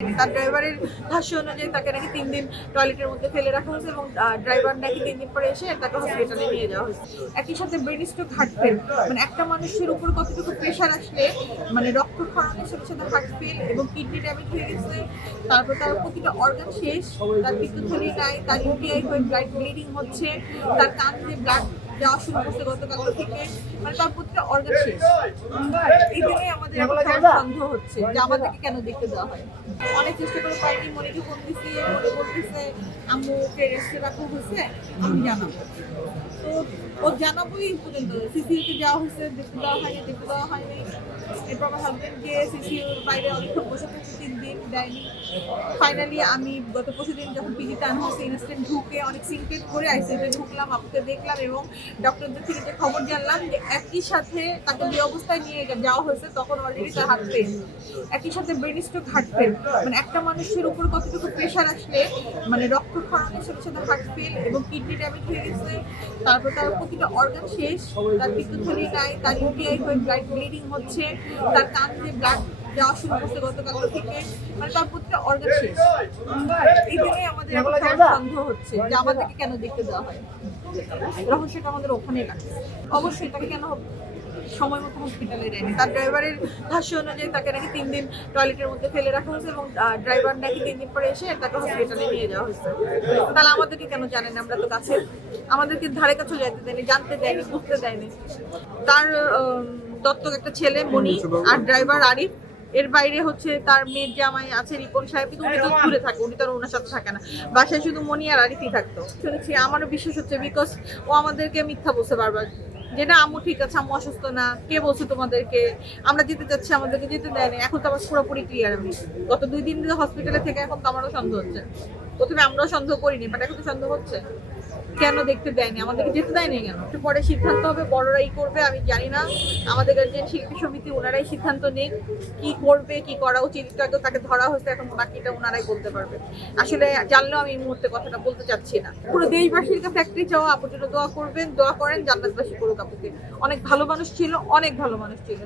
তার ড্রাইভারের ভাষ্য অনুযায়ী তাকে নাকি তিন দিন টয়লেটের মধ্যে ফেলে রাখা হয়েছে এবং ড্রাইভার নাকি তিন দিন পরে এসে তাকে হসপিটালে নিয়ে যাওয়া হয়েছে। একই সাথে ব্রেন স্ট্রোক হার্ট ফেল মানে একটা মানুষের উপর কতটুকু প্রেশার আসলে মানে রক্ত ক্ষরণের সাথে সাথে হার্ট ফেল এবং কিডনি ড্যামেজ হয়ে গেছে, তারপর তার প্রতিটা অর্গান শেষ, তার পিত্তথলি নাই, তার ইউটিআই হয়ে ব্লাড ব্লিডিং হচ্ছে, তার কান দিয়ে ব্লাড যাওয়া শুরু করছে গতকাল থেকে মানে তার প্রতিটা অর্গান শেষ। এই জন্যই আমাদের এখন সন্দেহ হচ্ছে যে আমাদেরকে কেন দেখতে দেওয়া হয়। অনেক চেষ্টা করে পাইনি মনিকে ফোন দিছি মনে বলতেছে আম্মুকে রেস্টে রাখা হয়েছে আমি জানাব। তো ও জানাবোই পর্যন্ত। সিসিউতে যাওয়া হয়েছে দেখতে দেওয়া হয়নি দেখতে দেওয়া হয়নি। এরপর আমার হাজবেন্ডকে সিসিউর বাইরে অনেকক্ষণ বসে থাকতে দিন দেয়নি। ফাইনালি আমি গত পরশু যখন পিজিতে আনা হয়েছে ইনস্ট্যান্ট ঢুকে অনেক সিনক্রেট করে আইসিউতে ঢুকলাম, আপুকে দেখলাম এবং ডক্টরদের থেকে যে খবর জানলাম যে একই সাথে তাকে যে অবস্থায় নিয়ে যাওয়া হয়েছে, তখন অলরেডি তার ফেল একই সাথে ব্রেন স্ট্রোক হার্ট ফেল মানে একটা মানুষের উপর কতটুকু প্রেশার আসলে মানে রক্ত ক্ষরণের সাথে সাথে হার্ট ফেল এবং কিডনি ড্যামেজ হয়ে গেছে, তারপর তার প্রতিটা অর্গান শেষ, তার পিত্তথলি নাই, তার ইউটিআই হয়ে ব্লাড ব্লিডিং হচ্ছে তার কান দিয়ে ব্লাড যাওয়া শুরু করছে গতকাল থেকে। মানে তার প্রতিটা অর্গান শেষ। এই জন্যই আমাদের এখন সন্দেহ হচ্ছে। যে আমাদেরকে কেন দেখতে দেওয়া হয়? রহস্যটা আমাদের ওখানেই লাগছে অবশ্যই তাকে কেন সময় মতো হসপিটালে দেয়নি? তার ড্রাইভারের ভাষ্য অনুযায়ী তাকে নাকি তিন দিন টয়লেটের মধ্যে ফেলে রাখা হয়েছে এবং ড্রাইভার নাকি তিন দিন পরে এসে তাকে হসপিটালে নিয়ে যাওয়া হয়েছে। তাহলে আমাদেরকে কেন জানেন আমরা তো কাছে আমাদেরকে ধারে কাছে যেতে দেয়নি জানতে দেয়নি বুঝতে দেয়নি। তার দত্তক একটা ছেলে মনি আর ড্রাইভার আরিফ। এর বাইরে হচ্ছে তার মেয়ের জামাই আছে রিপন সাহেব কিন্তু উনি তো দূরে থাকে উনি তো আর ওনার সাথে থাকে না। বাসায় শুধু মনি আর আরিফই থাকতো। শুনেছি আমারও বিশ্বাস হচ্ছে বিকজ ও আমাদেরকে মিথ্যা বলছে বারবার। যে না আম্মু ঠিক আছে আম্মু অসুস্থ না কে বলছে তোমাদেরকে? আমরা যেতে চাচ্ছি আমাদেরকে যেতে দেয়নি এখন তো আবার পুরোপুরি ক্লিয়ার আমি। গত দুই দিন ধরে হসপিটালে থেকে এখন তো আমারও সন্দেহ হচ্ছে। প্রথমে আমরাও সন্দেহ করিনি বাট এখন তো সন্দেহ হচ্ছে। কেন দেখতে দেয়নি? আমাদেরকে যেতে দেয়নি কেন? একটু পরে সিদ্ধান্ত হবে বড়রাই করবে, আমি জানি না। আমাদের গার্জেন শিল্পী সমিতি ওনারাই সিদ্ধান্ত নেই কি করবে, কি করা উচিত? একটু আগে তাকে ধরা হয়েছে, এখন বাকিটা ওনারাই বলতে পারবে। আসলে জানলেও আমি এই মুহূর্তে কথাটা বলতে চাচ্ছি না। পুরো দেশবাসীর কাছে একটাই চাওয়া আপুর জন্য দোয়া করবেন, দোয়া করেন, জান্নাতবাসী করুক আপুকে। অনেক ভালো মানুষ ছিল, অনেক ভালো মানুষ ছিল।